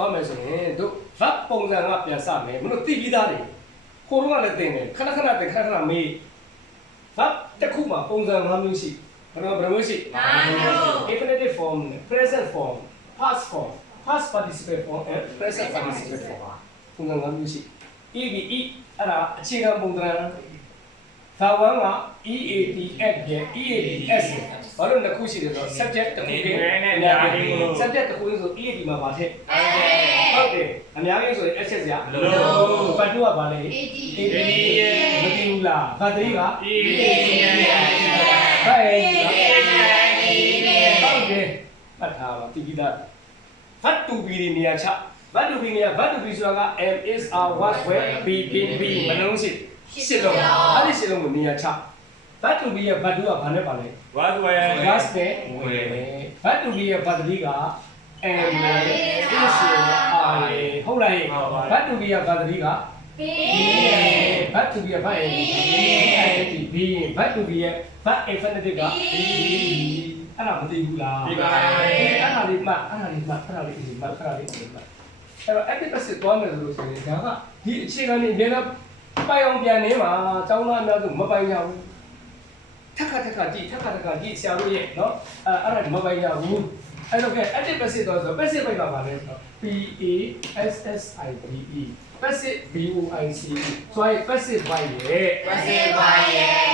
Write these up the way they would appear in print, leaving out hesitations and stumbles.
သွားမယ်ဆိုရင်တို့ verb ပုံစံကပြန်စမယ်မလို့သိပြီးသားတွေကိုတော့လည်းသင်တယ်ခဏမေး verb တစ်ခုမှာပုံစံ၅မျိုးရှိဘယ်လိုရှိ infinitive form present form past form past participle form and present participle form ပုံစံ၅မျိုးရှိ EVE အဲ့ဒါအခြေခံပုံစံသာဝန်က EAD at ရဲ့ EADS ဘာလို့နှစ်ခုရှိတယ်ဆိုတော့ subject တစ်ခုနဲ့အများကြီး subject တစ်ခုဆို EAD မှာပါထည့်ဟုတ်တယ်အများကြီးဆိုရင် S စရာမလိုဘူးပတ်တူကပါလေ EAD မသိဘူးလားဘတ်တရီက EAD ဟဲ့ဟုတ်တယ်ပတ်ထားပါတိပိတာ what to be နေရာချ what to be နေရာ what to be ဆိုတာက am is are was were be been be မလုံးရှိရှင်းတော့အဲ့ဒီရှင်းလုံးကိုနေရာချ what to be ရဲ့ what to ကဘာနဲ့ပါလဲ was were နဲ့ဝင် what to be ရဲ့ what တတိက am is are ဟုတ်လား what to be ရဲ့ what တတိက be what to be ရဲ့ what ရဲ့ be what to be ရဲ့ what infinitive က အဲ့ဒါမသိဘူးလားဒီပါအဲ့ဒါလေးမှတ်အဲ့တော့ active passive သွားမယ်ဆိုလို့ရှိရင်ဒါကဒီအခြေခံနေအများနဲ့ပိုင်အောင်ပြန်နေမှာကျောင်းသားအများစုမပိုင်ကြဘူးထက်ခါကြည့်ဆရာတို့ရဲ့เนาะအဲ့ဒါမပိုင်ကြဘူးအဲ့တော့ active passive တော့ဆို passive ဘက်ကပါလဲဆိုတော့ PASSIVE passive BOICE ဆိုရင် passive ဘက်ရဲ့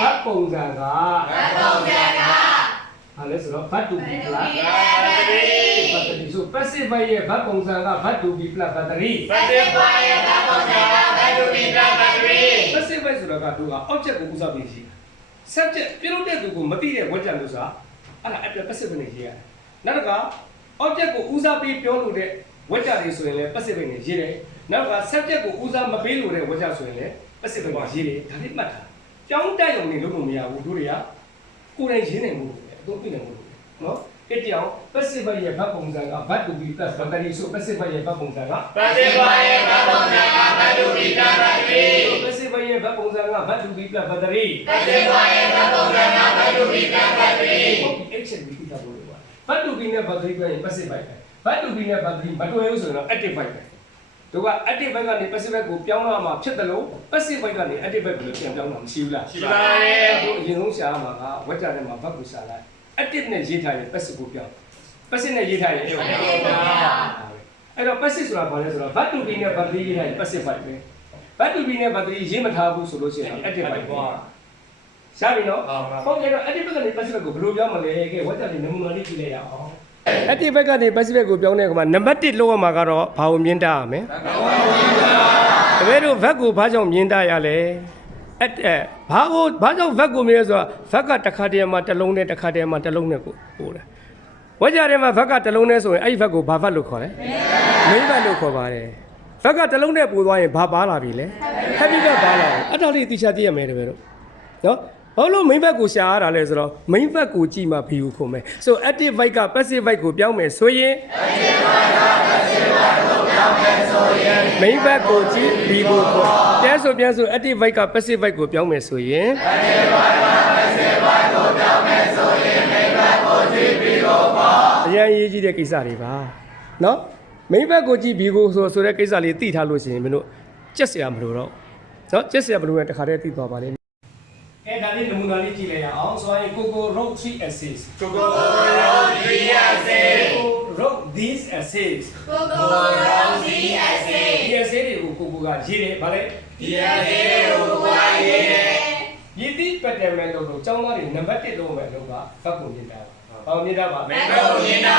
ဘတ်ပုံစံကဟာလဲဆိုတော့ verb to be plus battery so passive ရဲ့ verb ပုံစံက verb to be plus battery passive ရဲ့ verb ပုံစံက verb to be plus battery passive ဆိုတာကတို့က object ကိုဦးစားပေးရှိတာ subject ပြုလုပ်တဲ့သူကိုမသိတဲ့ဝါကျလို့ဆိုတာအဲ့ဒါ active passive နဲ့ရေးရတယ်နောက်တစ်ခါ object ကိုဦးစားပေးပြောလို့တဲ့ဝါကျတွေဆိုရင်လည်း passive နဲ့ရေးတယ်နောက်တစ်ခါ subject ကိုဦးစားမပေးလို့တဲ့ဝါကျဆိုရင်လည်း passive နဲ့ရေးတယ်ဒါလေးမှတ်ထားကြောင်းတက်ရုံနဲ့လုပ်လို့မရဘူးတို့တွေကကိုယ်တိုင်ရေးနေမှုတို့ပြနေမှုနော်အဲ့ဒီအောင် passive ရဲ့ verb ပုံစံက verb to be plus battery ဆို passive ရဲ့ verb ပုံစံက passive ရဲ့ verb ပုံစံက verb to be plus battery passive ရဲ့ verb ပုံစံက verb to be plus battery passive ရဲ့ verb ပုံစံက verb to be plus battery action ကိုသိတာလို့ပြောတာ verb to be နဲ့ battery ပဲ passive ပဲ verb to be နဲ့ battery မတွဲဘူးဆိုတော့ active ပဲတို့က active ဘက်ကနေ passive ဘက်ကိုပြောင်းလာမှာဖြစ်တယ်လို့ passive ဘက်ကနေ active ဘက်ကိုပြန်ပြောင်းတာမရှိဘူးလားရှိပါတယ်အခုအရင်ဆုံးရှာရမှာကဝက်ကြတဲ့မှာ verb ကိုရှာလိုက်active နဲ့ရေးထားရင် passive ကိုပြောင်း passive နဲ့ရေးထားရင် active ကိုပြောင်းအဲ့တော့ passive ဆိုတာဘာလဲဆိုတော့ verb to be နဲ့ battery ရေးထားရင် passive ပဲ verb to be နဲ့ battery ရေးမထားဘူးဆိုလို့ရှိရင် active ပဲရှာပြီနော်ဟုတ်ကဲ့တော့ active ဘက်ကနေ passive ကိုဘယ်လိုပြောင်းမလဲကဲဝက်ကြတဲ့နမူနာလေးကြည့်လိုက်ရအောင် active ဘက်ကနေ passive ဘက်ကိုပြောင်းတဲ့အခါမှာနံပါတ်1လောက်ရမှာကတော့ဘာကိုမြင်တာရမလဲတကယ်တော့ verb ကိုဘာကြောင့်မြင်တာရလဲဘာကြောင့် verb ကိုမြင်လဲဆိုတော့ verb ကတစ်ခါတည်းမှာတစ်လုံးနဲ့တစ်ခါတည်းမှာတစ်လုံးနဲ့ကိုပို့တယ်ဝါကြထဲမှာ verb ကတစ်လုံးနဲ့ဆိုရင်အဲ့ဒီ verb ကိုဘာ verb လို့ခေါ်လဲ main verb လို့ခေါ်ပါတယ် verb ကတစ်လုံးနဲ့ပို့သွားရင်ဘာပါလာပြီလဲ heavy verb ပါလာတယ်အဲ့ဒါလေးသိချသိရမယ်တပည့်တို့နော်ဘာလို့ main verb ကိုရှာရတာလဲဆိုတော့ main verb ကိုကြည့်မှ B ကိုခေါ်မယ် so active verb က passive verb ကိုပြောင်းမယ်ဆိုရင် active verb က passive verb ကိုပြောင်းမယ်ဆိုရင် main verb ကိုကြည့် B ကိုခေါ်ပြန်ဆို active verb က passive verb ကိုပြောင်းမယ်ဆိုရင် active verb က passive verb ကိုပြောင်းမယ်ဆိုရင် main verb ကိုကြည့် B ကိုခေါ်အရင်ရေးကြည့်တဲ့ကိစ္စတွေပါနော် main verb ကိုကြည့် B ကိုဆိုတဲ့ကိစ္စလေးသိထားလို့ရှိရင်မင်းတို့ကြက်စရာမလိုတော့နော်ကြက်စရာမလိုရင်တခါတည်းသိသွားပါလိမ့်ကဲဒါလေးနမူနာလေးကြည့်လိုက်ရအောင်ဆိုရင် Coco wrote 3 essays Coco wrote 3 essays wrote these essays Coco wrote 3 essays ဒီ essay တွေကို Coco ကရေးတယ်ဗါလဲဒီ essay တွေကို Coco ကရေးတယ်ရည်သည့်ပတ်တယ်မဲ့လို့ကျောင်းသားတွေနံပါတ်1လုံးမဲ့လို့က verb ကိုမြင်တာပါဘာမြင်တာပါ main verb ကိုမြင်တာ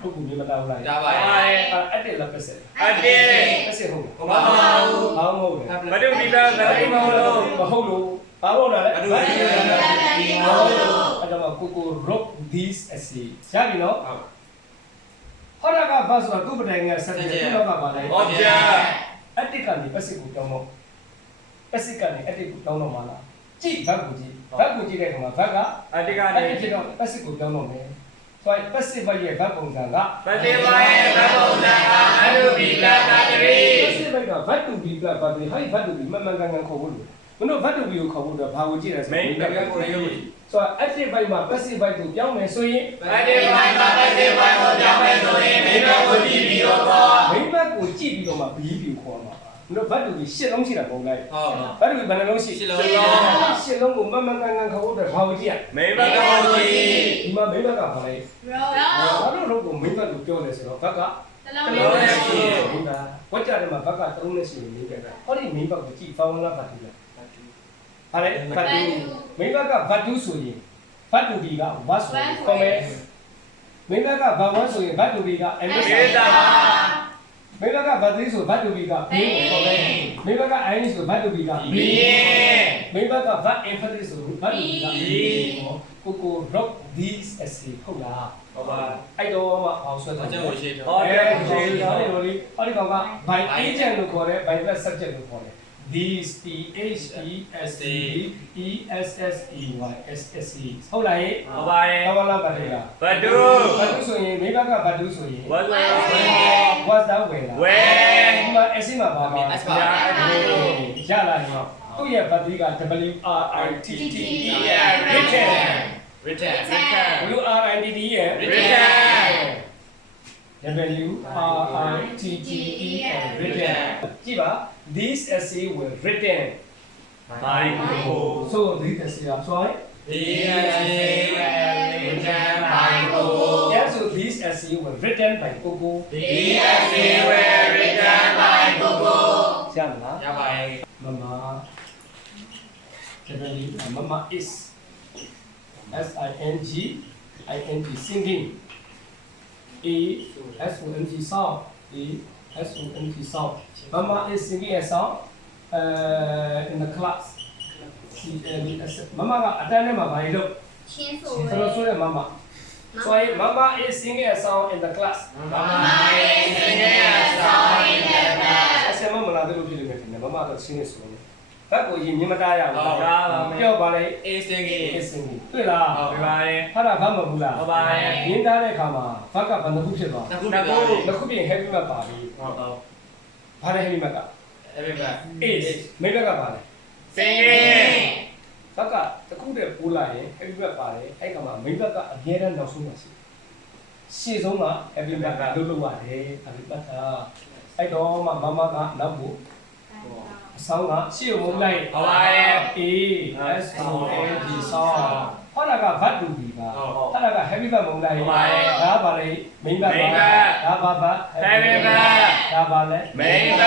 ဟုတ်ကူမြင်မလားလားဒါပါရဲ့ active လား passive active passive ဟုတ် မဟုတ်ဘူး ဘာမဟုတ်လဲ ဘာလို့ဒီလားဘာလို့မဟုတ်လို့ မဟုတ်လို့ဘာလို့လဲအဲ့တော့ Coco wrote these essays ရပြီနော်ဟောတာကဘာဆိုတာသူ့ပတိုင်က subject သူ့နောက်ကပါလဲ object active ကနေ passive ကိုပြောင်းတော့ passive ကနေ active ကိုပြောင်းတော့မှာလားကြည့် verb ကိုကြည့် verb ကိုကြည့်တဲ့အခါမှာ verb က active ကနေ active တော့ passive ကိုပြောင်းတော့မယ်ဆိုရင် passive ရဲ့ verb ပုံစံက passive ရဲ့ verb ပုံစံက verb to be plus battery passive က verb to be plus battery ဟို verb to be မှန်မှန်ကန်ကန်ခေါ်ဖို့လို့မင်းတို့ verb to be ကိုခေါ်ဖို့တော့ဘာကိုကြည့်လဲဆို main verb ကိုရေးဖို့ဆိုတော့ active verb မှာ passive verb ကိုပြောင်းမယ်ဆိုရင် active verb မှာ passive verb ကိုပြောင်းမယ်ဆိုရင် main verb ကိုကြည့်ပြီးတော့ main verb မှာ BB ကိုခေါ်မှာမလို့ဘတ်တူကြီးရှစ်လုံးရှိတာပုံလိုက် ဟုတ် ဘတ်တူကြီးဘယ်နှလုံးရှိ ရှစ်လုံး ရှစ်လုံးကိုမမကန်ကန်ခေါ်တဲ့ဘာလို့ကြည့်ရ မိဘကဘောကြီး ဒီမှာမိဘကဘာလဲ ရော ဘာလို့ကိုမိဘလို့ပြောလဲဆိုတော့ဘက်က တလုံးလေးရှိ မိဘဝတ်ကြတယ်မှာဘက်ကသုံးနဲ့ရှိနေမိဘကဟောဒီမိဘကိုကြည့်ဖောင်းလာဘတ်တူလားဟာလေဘတ်တူမိဘကဘတ်တူဆိုရင်ဘတ်တူဒီကဝတ်ဆိုခေါ်မယ်မိဘကဘာဝတ်ဆိုရင်ဘတ်တူဒီက မေတ္တာ မိဘကဘတ်တူဆိုဘတ်တူဒီကဘေးကိုခေါ်မယ်မိဘကအိုင်းဆိုဘတ်တူဒီက ဘီ မိဘကဘတ်အင်ဖက်ဆိုဘတ်တူဒီကကိုကို rock these as ဟုတ်လား ဟုတ်ပါ အဲ့တော့မှအောင်ဆွဲ အ တော့ ကျဉ်းကိုရှင်း ဟော တော့ တယ်ဒီလိုလေးအဲ့ဒီကောင်က by agent လို့ခေါ်တယ် by plus subject လို့ခေါ်တယ် these t h e s e e s s e y s s e ဟုတ်လားဟဲ့ ဟုတ်ပါရဲ့ ဘာလာပါလေလား ဘတ်တူ ဘတ်တူဆိုရင်မိဘကဘတ်တူဆိုရင် ဝတ်ဝဲ was that way လား ဝဲ ဒီမှာ s မှာပါပါ S ပါ ရလာရင်သူ့ရဲ့ဘတ်တူက w r i t t e n written written w r i t t e n written W R I T T E N written ကြည့်ပါ these essay were written by Google so these essay are sorry written by Google yeah so these essay were written by Google DSC were written by Google ရမလား ရပါရဲ့ Mama Mama is S I N G singing A S O N G song A S O N G song Mama is singing a song in the class Mama ကအတန်းထဲမှာဘာလို့ ချင်းဆို ဆိုတော့ဆိုရ Mama so Mama is singing a song in the class Mama is singing a song in the class အဆင်မမလာတဲ့လိုဖြစ်နေတယ် Mama တော့ singing ဆိုတယ်ဘက်ကိုရင်မြင်မတားရဘူး ဟုတ်ပါဘူး ပြောပါလေ A singing is singing တွေ့လား ဟုတ်ပါရဲ့ ဟာတာဘာမဘူးလား ဟုတ်ပါရဲ့ ရင်းသားတဲ့အခါမှာဘက်ကဘယ်နှခုဖြစ်သွား နှစ်ခုနှစ်ခု နှစ်ခုပြင် heavy မှာပါပြီ ဟုတ်ဟုတ် ဘာလဲ heavy မှာက everybody is မိဘကပါလေ singing ဘက်ကတစ်ခုတည်းပိုးလာရင် heavy မှာပါတယ်အဲ့ကောင်မှာမိဘကအမြဲတမ်းနောက်ဆုံးမှာရှိရှေ့ဆုံးက heavy မှာကလွတ်လို့ရတယ်အဲ့ဒီပတ်တာအဲ့တော့မှမမကနောက်ကိုအဆောင်ကရှေ့ကိုမုန်းလိုက် ဟုတ်ပါရဲ့ A S O N G ဆောင်းဟောတာကဘတ်တူပြီပါအဲ့ဒါက heavy ဘတ်မုန်းလိုက်ဒါပါလေမိဘဒါပါဘတ် heavy ဘတ် ဒါပါလေ မိဘ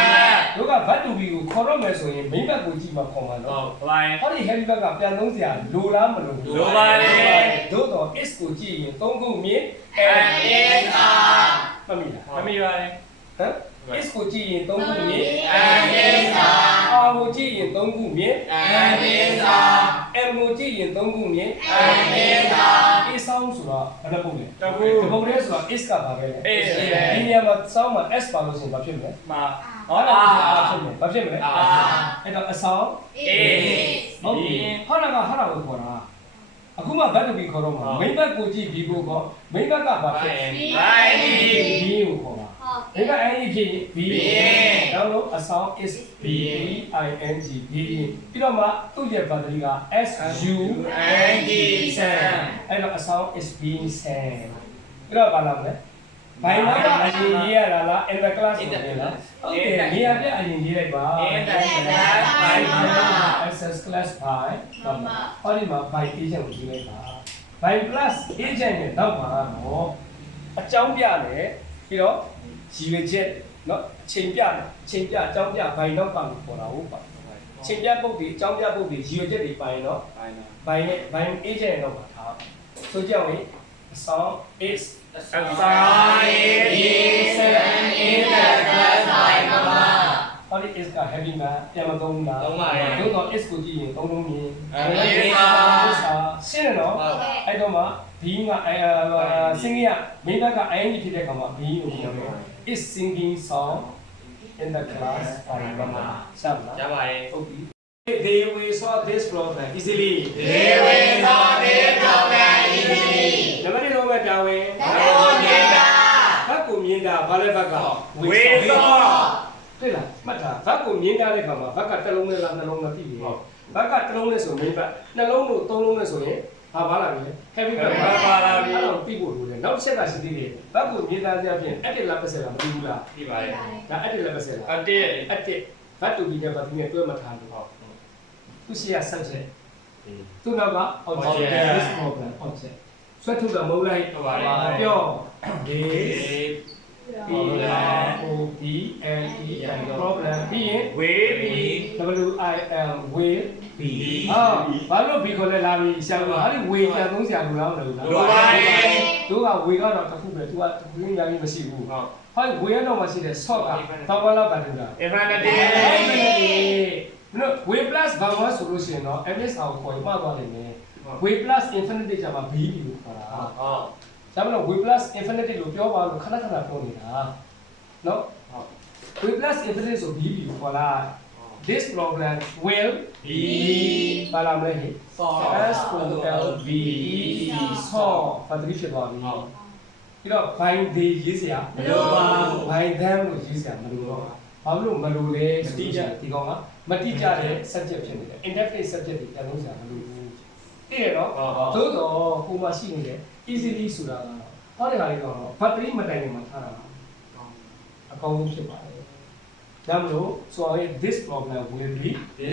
တို့ကဘတ်တူပြီကိုခေါ်တော့မယ်ဆိုရင်မိဘကိုကြည့်မှခေါ်မှာ ဟုတ် နော် ပါရဲ့ ဟောဒီ heavy ဘတ်ကပြန်သုံးစရာလိုလားမလို လိုပါလေ တို့တော့ is ကိုကြည့်ရင်သုံးခုမြင် and is are မမီလား မမီပါလေ ဟမ် is ကိုကြည့်ရင်သုံးခုမြင် and is are R ကိုကြည့်ရင်သုံးခုမြင် and is are M ကိုကြည့်ရင်သုံးခုမြင် and is are A sound ဆိုတော့ဘယ်နှပုံလဲ တစ်ခု ဒီပုံလေးဆိုတော့ is ကပါပဲလေ is ဒီနေရာမှာ sound မှာ s ပါလို့ဆိုရင်ဘာဖြစ်မလဲ မှာ ဟောတာဘာဖြစ်မလဲ are အဲ့တော့အဆောင် is ဟုတ်ပြီဟောတာကဟာတာကိုခေါ်တာအခုမှဘတ်တူဘီခေါ်တော့မှာမိဘကိုကြည့်ပြီးကိုခေါ်မိဘကဘာဖြစ် by ဘီကိုခေါ်တာမိဘအဲ့ဒီဖြစ်ရင် B နောက်လို့အဆောင် is B I N G B ပြီးတော့မှသူ့ရဲ့ဘတ်တရီက S U and is အဲ့တော့အဆောင် is being sang ပြီးတော့ဘာလာမလဲဘိုင်နာကအရင်ရေးရတာလား in the class ဆိုရင်လားဟုတ်တယ်နေရာပြအရင်ရေးလိုက်ပါ in the class by mama access class by mama ဟောဒီမှာ by agent ကိုရေးလိုက်ပါ by plus agent နဲ့တော့မှာတော့အကြောင်းပြတယ်ပြီးတော့ရည်ရွယ်ချက်เนาะချိန်ပြတယ်ချိန်ပြအကြောင်းပြ by တော့ပါလို့ခေါ်တာဟုတ်ပါချိန်ပြပုတ်ဒီအကြောင်းပြပုတ်ဒီရည်ရွယ်ချက်တွေပိုင်တော့ by နဲ့ by agent တော့ပါထားဆိုကြရင် a song is a song is in the class by mama ဟောဒီ is က heavy မှာပြန်မသုံးတာ သုံးပါရဲ့ တို့တော့ is ကိုကြည့်ရင်သုံးလုံးမြင် is ရှင်းတယ်နော် အဲ့တော့မှ B ကsinging ကမိဘက ING ဖြစ်တဲ့ကောင်မှာ B ကိုပြောတယ် is singing song in the class by mama စမ်းလား ရပါရဲ့ ဟုတ်ပြီ they will solve this problem easily they will solve this problem easily နံပါတ်1တော့ပဲတာဝန် ဘုံမြင်တာ ဘတ်ကိုမြင်တာဘာလဲဘတ်က ဝေသော တွေ့လားမှတ်တာဘတ်ကိုမြင်တာတဲ့ခါမှာဘတ်ကတစ်လုံးနဲ့လားနှလုံးနဲ့သိပြီဘတ်ကတစ်လုံးနဲ့ဆိုမိဘနှလုံးတို့သုံးလုံးနဲ့ဆိုရင် ဟာပါလာပြီ heavy verb ပါလာပြီ အဲ့တော့သိဖို့လိုတယ်နောက်တစ်ချက်ကရှိသေးတယ် verb ကိုမြေသားကြဖြင့် active လား passive လားမသိဘူးလား ဒီပါရဲ့ ဒါ active လား passive လား အတစ် active verb to be နဲ့ verb နဲ့တွဲမထားလို့ဟုတ်သူရှိရ subject သူနောက်က object this problem object ဆွဲထုတ်တာမဟုတ်လိုက် ဟုတ်ပါလား ပြော this problem ပြီးရင် way be will be ဘာလို့ be ခေါ်လဲလာပြီရှာလို့ဟာဒီ way ပြန်သုံးစရာလိုလားမလို့လား လိုပါရဲ့ တို့က way ကတော့တစ်ခုပဲသူကတခုရင်းရင်းမရှိဘူး ဟုတ် ဟာ way တော့မရှိတဲ့ sort ကဘာဝလာပါတယ်လား infinitive နော် way plus ဘာဝဆိုလို့ရှိရင်တော့ ms အောင်ခေါ်မှသွားနိုင်တယ် way plus infinity ကျမှ b လို့ခေါ်တာ ဟုတ် ဒါမှမဟုတ် way plus infinity လို့ပြောပါလို့ခဏခဏပြောနေတာနော် way plus infinity ဆို b လို့ခေါ်လာ this problem will be ပါလာမလဲဟဲ့ solve S O L V E solve ဘာတတိဖြစ်သွားပြီပြီးတော့ by they ရေးစရာ မလိုပါဘူး by them လို့ရေးစရာမလိုတော့ဘာလို့မလိုလဲဆိုတော့ဒီကောင်ကမတိကျတဲ့ subject ဖြစ်နေတယ် indefinite subject တွေပြန်လို့စရာမလိုဘူးသိရနော်သို့တော့ကိုမှရှိနေတယ် easily ဆိုတာကတော့ဟောတဲ့ခါလေးတော့ battery မတိုင်ခင်မှာထားတာအကောင်းဆုံးဖြစ်ပါတယ်ဒါမလို့ဆိုရင် this problem will be this